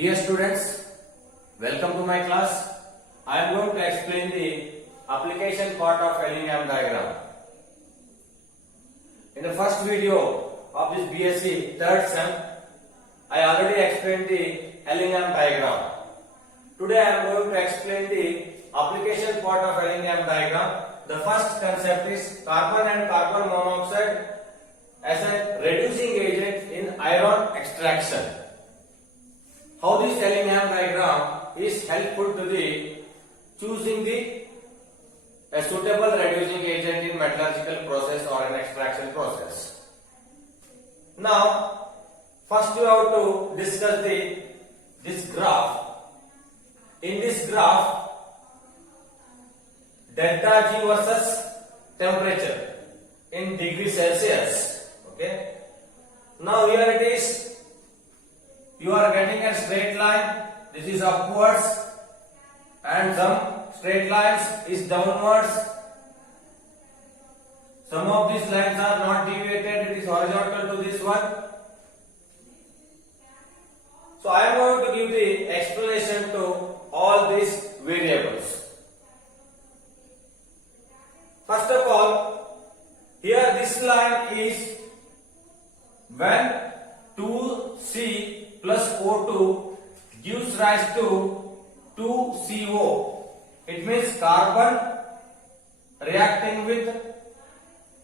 Dear students, welcome to my class. I am going to explain the application part of Ellingham diagram. In the first video of this BSc third sem, I already explained the Ellingham diagram. Today I am going to explain the application part of Ellingham diagram. The first concept is carbon and carbon monoxide as a reducing agent in iron extraction. How this Ellingham diagram is helpful to the choosing a suitable reducing agent in metallurgical process or an extraction process. Now, first you have to discuss this graph. In this graph, delta G versus temperature in degrees Celsius. Okay. Now here it is. You are getting a straight line. This is upwards, and some straight lines is downwards. Some of these lines are not deviated. It is horizontal to this one. So I am going to give the explanation to all these variables. First of all, here this line is when 2C plus O2 gives rise to 2CO. It means carbon reacting with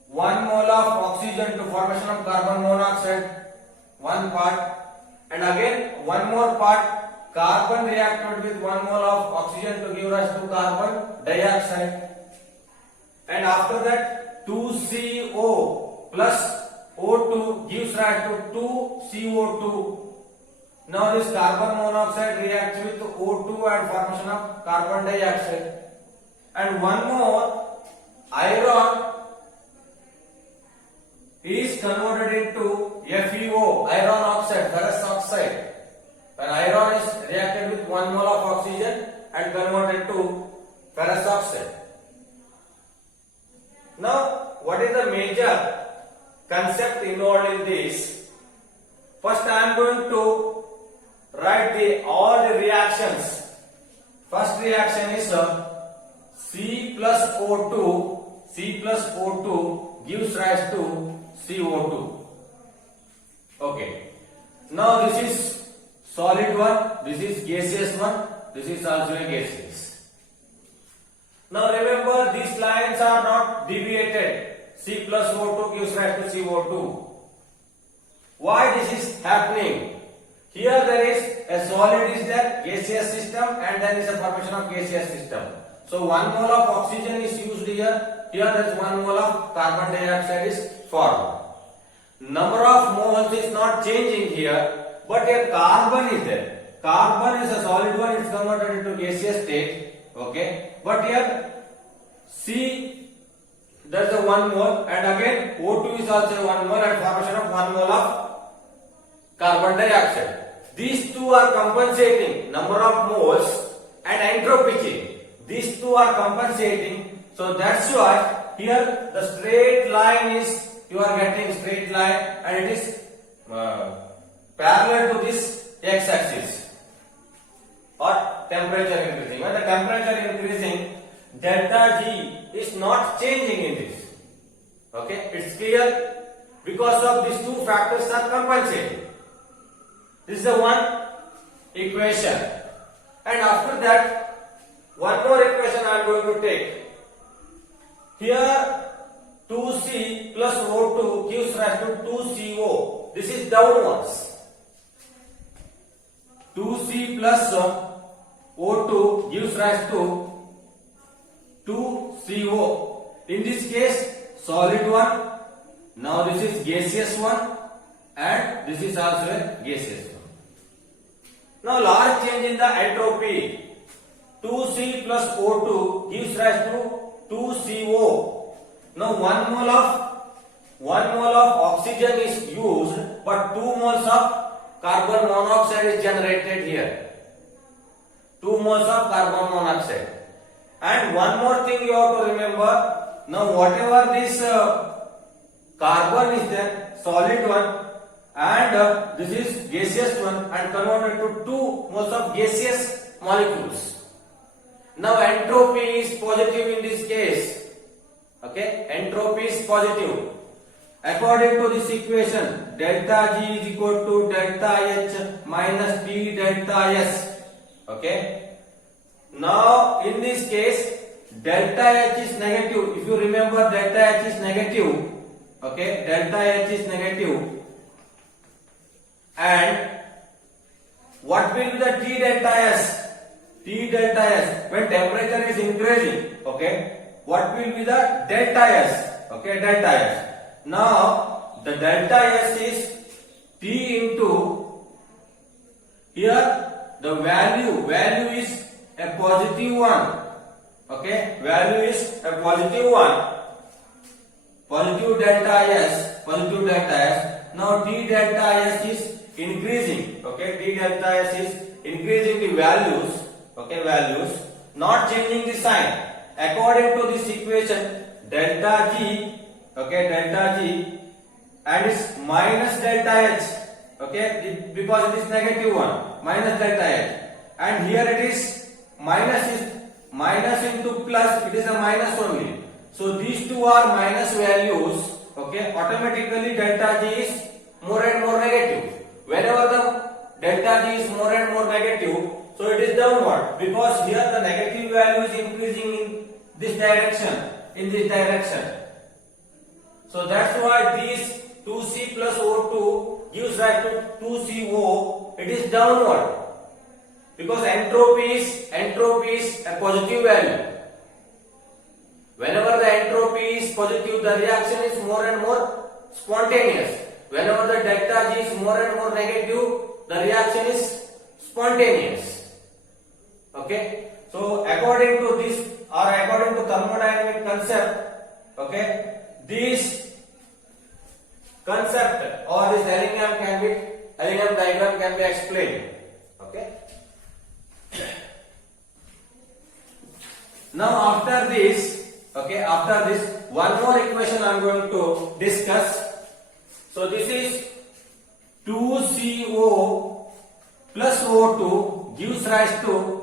1 mole of oxygen to formation of carbon monoxide, one part, and again one more part, carbon reacted with 1 mole of oxygen to give rise to carbon dioxide, and after that 2CO plus O2 gives rise to 2CO2. Now this carbon monoxide reacts with O2 and formation of carbon dioxide. And one more, iron is converted into FeO, iron oxide, ferrous oxide. When iron is reacted with 1 mole of oxygen and converted to ferrous oxide. Now, what is the major concept involved in this? First, I am going to write all the reactions. First reaction is C plus O2. C plus O2 gives rise to CO2. Okay. Now this is solid one. This is gaseous one. This is also a gaseous. Now remember, these lines are not deviated. C plus O2 gives rise to CO2. Why this is happening? Here there is a solid is there, gaseous system, and then is a formation of gaseous system. So 1 mole of oxygen is used here. Here there is 1 mole of carbon dioxide is formed. Number of moles is not changing here, but here carbon is there. Carbon is a solid one, it's converted into gaseous state. Okay, but here C, there is a 1 mole, and again O2 is also 1 mole, and formation of 1 mole of carbon dioxide. These two are compensating number of moles and entropy change. These two are compensating. So that's why here the straight line is, you are getting straight line, and it is parallel to this x-axis or temperature increasing. When the temperature increasing, delta G is not changing in this. Okay, it's clear, because of these two factors are compensating. This is the one equation, and after that one more equation I am going to take. Here 2C plus O2 gives rise to 2CO. This is downwards. 2C plus O2 gives rise to 2CO. In this case, solid one. Now this is gaseous one, and this is also a gaseous one. Now large change in the entropy. 2C plus O2 gives rise to 2CO. Now 1 mole of oxygen is used, but 2 moles of carbon monoxide is generated here. 2 moles of carbon monoxide. And one more thing you have to remember. Now whatever this carbon is there, solid one, and this is gaseous one and converted to 2 moles of gaseous molecules. Now entropy is positive in this case. Okay, entropy is positive. According to this equation, delta G is equal to delta H minus T delta S. Okay. Now in this case, delta H is negative. If you remember, delta H is negative. Okay, delta H is negative. And what will be the T delta S? T delta S, when temperature is increasing, okay, what will be the delta S? Okay, delta S. Now the delta S is T into, here the value is a positive one. Okay, value is a positive one. Positive delta S, positive delta S. Now T delta S is increasing. Okay, T delta S is increasing the values. Okay, values, not changing the sign. According to this equation, delta G, okay, delta G, and it's minus delta H. Okay, because it is negative one, minus delta H. And here it is minus into plus, it is a minus only. So these two are minus values. Okay, automatically delta G is more and more negative. Whenever the delta G is more and more negative, so it is downward, because here the negative value is increasing in this direction, So that's why this 2C plus O2 gives rise to 2CO. It is downward, because entropy is a positive value. Whenever the entropy is positive, the reaction is more and more spontaneous. Whenever the delta G is more and more negative, the reaction is spontaneous. Okay, so according to this, or according to thermodynamic concept, okay, this concept or this Ellingham diagram can be explained. Okay. Now after this, one more equation I am going to discuss. So this is 2CO plus O2 gives rise to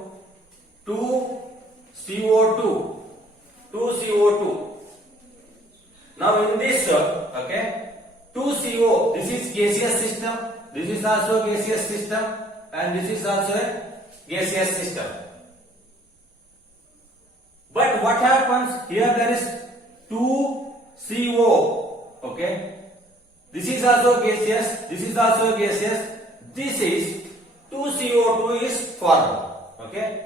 2CO2. Now in this, 2CO, this is gaseous system, this is also gaseous system, and this is also a gaseous system. But what happens here? There is 2CO. Okay, this is also gaseous, this is also gaseous. This is 2CO2 is formed. Okay.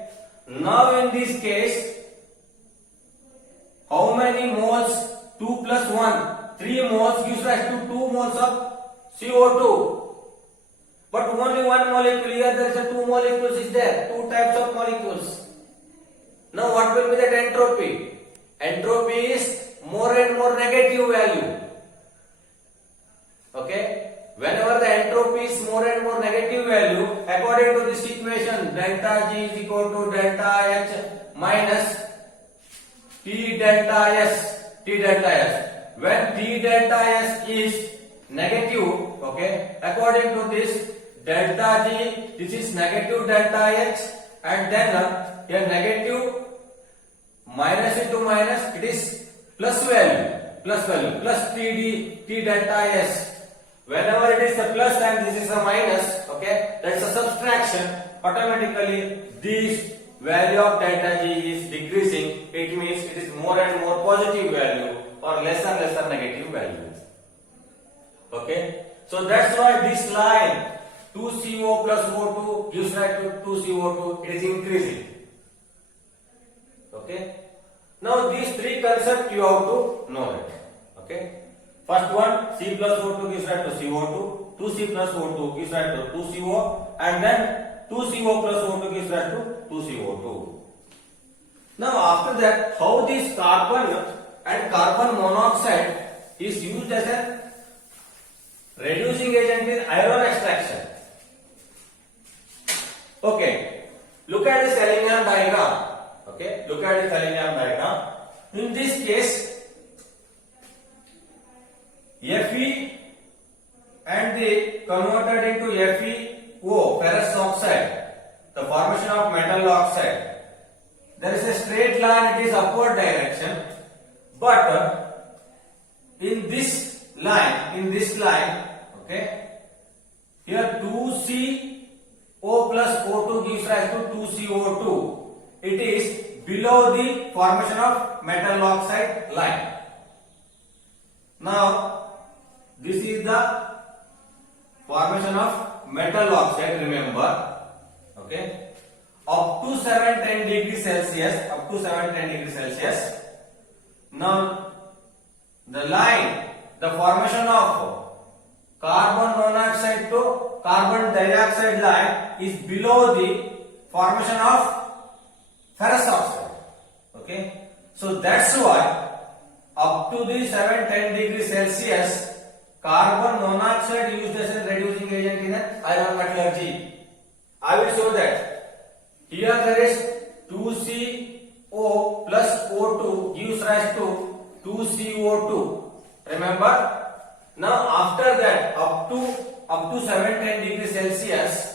Now in this case, how many moles? 2 plus 1, 3 moles gives rise to 2 moles of CO2. But only one molecule, here there is a 2 molecules is there, 2 types of molecules. Now what will be that entropy? Entropy is more and more negative value. Okay. Whenever the entropy is more and more negative value, according to this equation, delta G is equal to delta H minus T delta S. When T delta S is negative, okay, according to this, delta G, this is negative delta H, and then here negative minus into minus, it is plus value, plus T delta S. Whenever it is a plus and this is a minus, okay, that's a subtraction. Automatically, this value of delta G is decreasing. It means it is more and more positive value or lesser negative value. Okay, so that's why this line 2CO plus O2 gives rise to 2CO2. It is increasing. Okay. Now these three concepts you have to know it. Okay. First one, C plus O2 gives rise to CO2, 2C plus O2 gives rise to 2CO, and then 2CO plus O2 gives rise to 2CO2. Now after that, how this carbon and carbon monoxide is used as a reducing agent in iron extraction. Okay, look at this Ellingham diagram. Okay, look at this Ellingham diagram. In this case, Fe and the converted into FeO, ferrous oxide, the formation of metal oxide. There is a straight line, it is upward direction, but in this line, okay, here 2CO plus O2 gives rise to 2CO2. It is below the formation of metal oxide line. Now, this is the formation of metal oxide, remember, okay, up to 710 degrees Celsius, Now, the line, the formation of carbon monoxide to carbon dioxide line is below the formation of ferrous oxide. Okay, so that's why up to the 710 degrees Celsius, carbon monoxide used as a reducing agent in iron metallurgy. I will show that. Here there is 2CO plus O2 gives rise to 2CO2. Remember? Now after that, up to 710 degrees Celsius,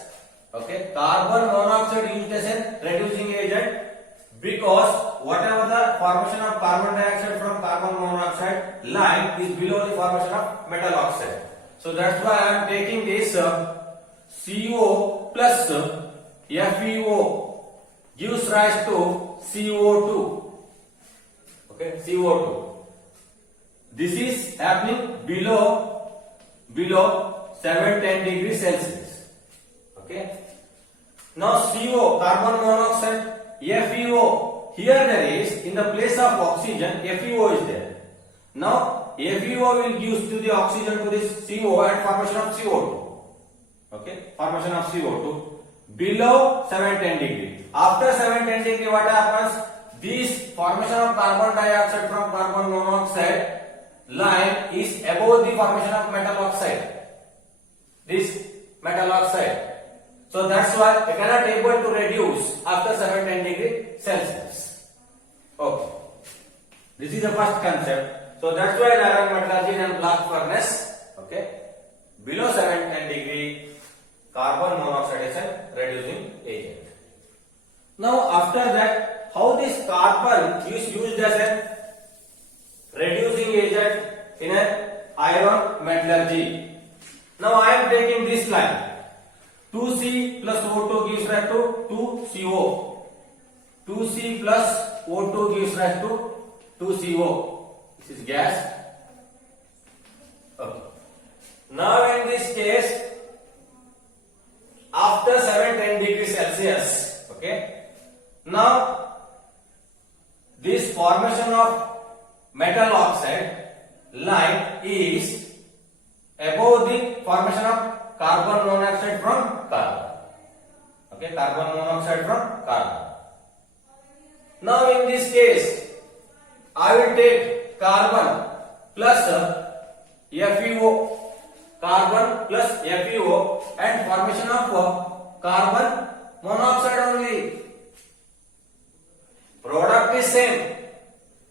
okay, carbon monoxide used as a reducing agent, because whatever the formation of carbon dioxide from carbon monoxide line is below the formation of metal oxide. So that's why I am taking this CO plus FeO gives rise to CO2. Okay, CO2. This is happening below 710 degrees Celsius. Okay. Now CO, carbon monoxide, FeO. Here there is, in the place of oxygen, FeO is there. Now FeO will give to the oxygen to this CO and formation of CO2. Okay, formation of CO2 below 710 degree. After 710 degree, what happens? This formation of carbon dioxide from carbon monoxide line is above the formation of metal oxide. This metal oxide. So that's why we cannot able to reduce after 710 degree Celsius. Okay. This is the first concept. So that's why in iron metallurgy and blast furnace, okay, below 710 degree, carbon monoxide is a reducing agent. Now after that, how this carbon is used as a reducing agent in an iron metallurgy. Now I am taking this line. 2C plus O2 gives rise to 2CO. 2C plus O2 gives rise to 2CO. This is gas. Okay. Now in this case, after 710 degrees Celsius, okay, now this formation of metal oxide line is above the formation of carbon monoxide from carbon. Okay, carbon monoxide from carbon. Now in this case, I will take carbon plus FeO, carbon plus FeO and formation of carbon monoxide only. Product is same.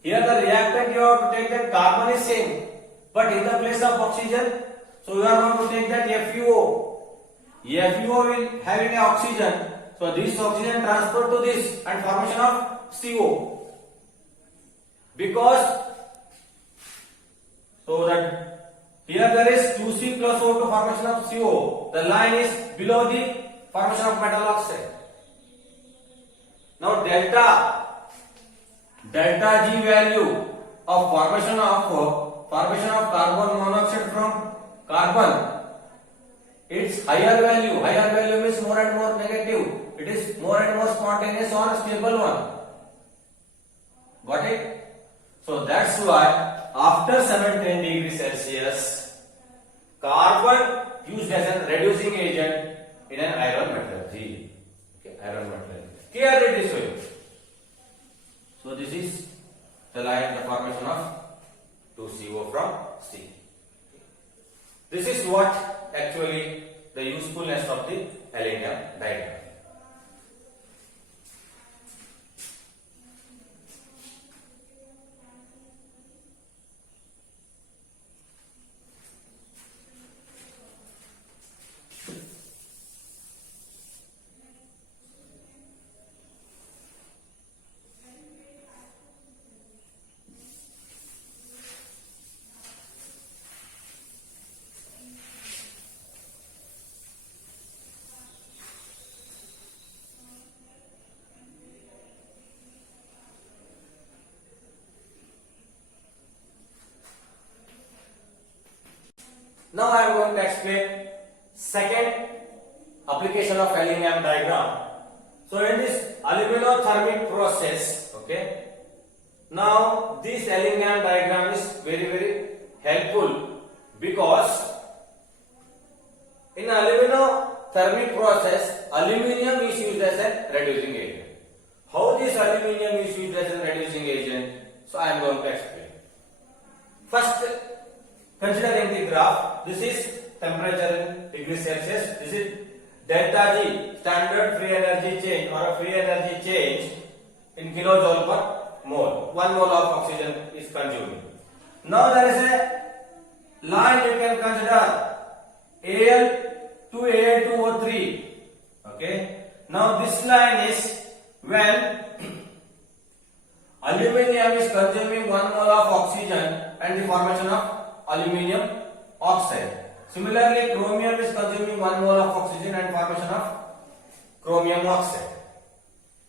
Here the reactant you have to take that carbon is same, but in the place of oxygen, so you are going to take that FeO. FeO will having a oxygen, so this oxygen transferred to this and formation of CO. Because so that here there is 2C plus O2 formation of CO. The line is below the formation of metal oxide. Now delta G value of formation of carbon monoxide from carbon, its higher value. Higher value means more and more negative. It is more and more spontaneous or stable one. Got it? So that's why after 710 degrees Celsius, carbon used as a reducing agent in an iron metallurgy. Okay, iron metallurgy. Clearly it is showing. So this is the line, the formation of 2CO from C. This is what actually the usefulness of the aluminum diagram. Now I am going to explain second application of Ellingham diagram. So in this aluminothermic process, okay, now this Ellingham diagram is very helpful because in aluminothermic process, aluminium is used as a reducing agent. How this aluminium is used as a reducing agent? So I am going to explain. First, considering the graph, this is temperature in degrees Celsius. This is delta G, standard free energy change or a free energy change in kilojoule per mole. 1 mole of oxygen is consumed. Now there is a line you can consider Al to Al2O3. Okay. Now this line is when aluminium is consuming 1 mole of oxygen and the formation of aluminium oxide. Similarly, chromium is consuming 1 mole of oxygen and formation of chromium oxide.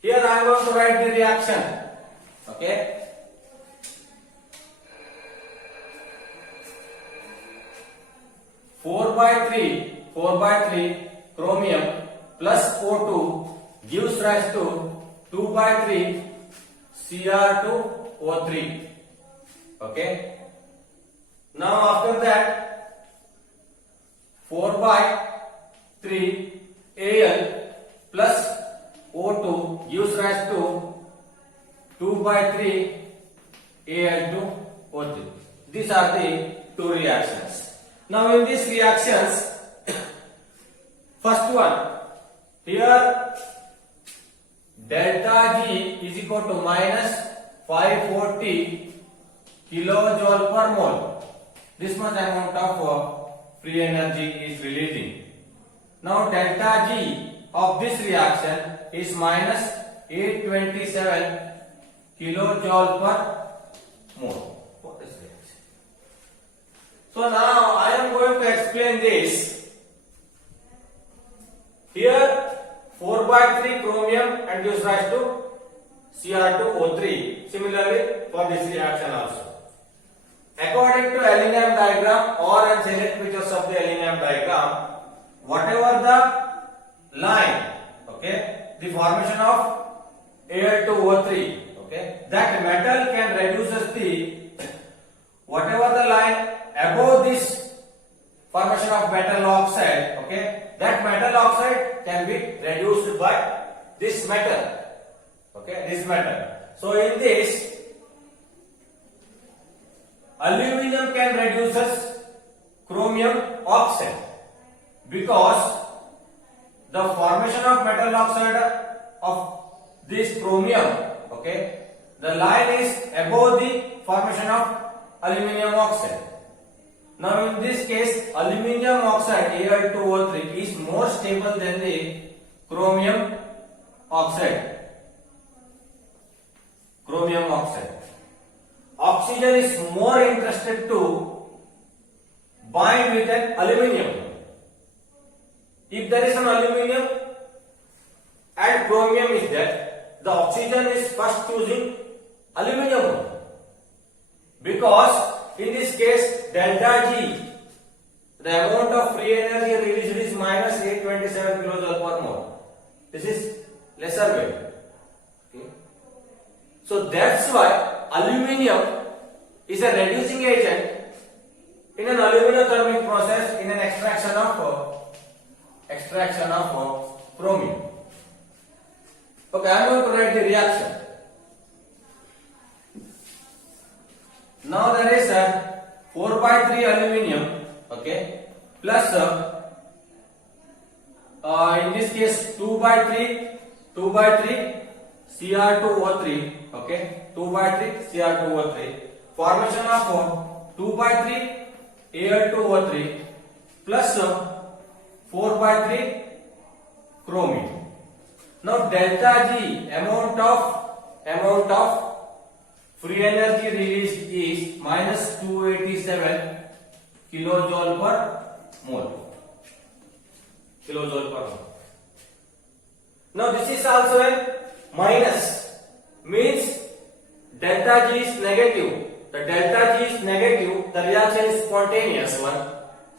Here I am going to write the reaction. Okay. Four by three chromium plus O2 gives rise to 2/3 Cr2O3. Okay. Now after that 4/3 Al plus O2 gives rise to 2/3 Al2O3. These are the two reactions. Now in these reactions, first one, here delta G is equal to minus 540 kilojoule per mole. This much amount of free energy is releasing. Now delta G of this reaction is minus 827 kilojoule per mole. What is reaction? So now I am going to explain this. Here 4/3 chromium and gives rise to Cr2O3. Similarly for this reaction also. According to Ellingham diagram or an select features of the Ellingham diagram, whatever the line, okay, the formation of Al2O3, okay, that metal can reduces the whatever the line above this formation of metal oxide, okay, that metal oxide can be reduced by this metal, okay, this metal. So in this, aluminum can reduces chromium oxide because the formation of metal oxide of this chromium, okay, the line is above the formation of aluminum oxide. Now in this case, aluminum oxide Al2O3 is more stable than the chromium oxide. Chromium oxide. Oxygen is more interested to bind with an aluminium. If there is an aluminium and chromium is there, the oxygen is first choosing aluminium because in this case delta G, the amount of free energy released is minus 827 kilojoule per mole. This is lesser weight. Okay. So that's why aluminium is a reducing agent in an aluminothermic process in an extraction of chromium. Okay, I am going to write the reaction. Now there is a 4/3 aluminium, okay, plus in this case 2/3 Cr2O3, okay, 2/3 Cr2O3, formation of 2/3 Al2O3 plus 4/3 chromium. Now delta G, amount of free energy released is minus 287 kilojoule per mole. Now this is also a minus, means delta G is negative. The delta G is negative, the reaction is spontaneous one.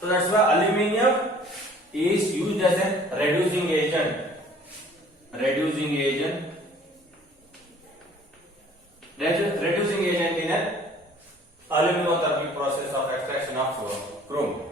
So that's why aluminium is used as a reducing agent. Reducing agent. Reducing agent in an aluminotherapy process of extraction of chrome.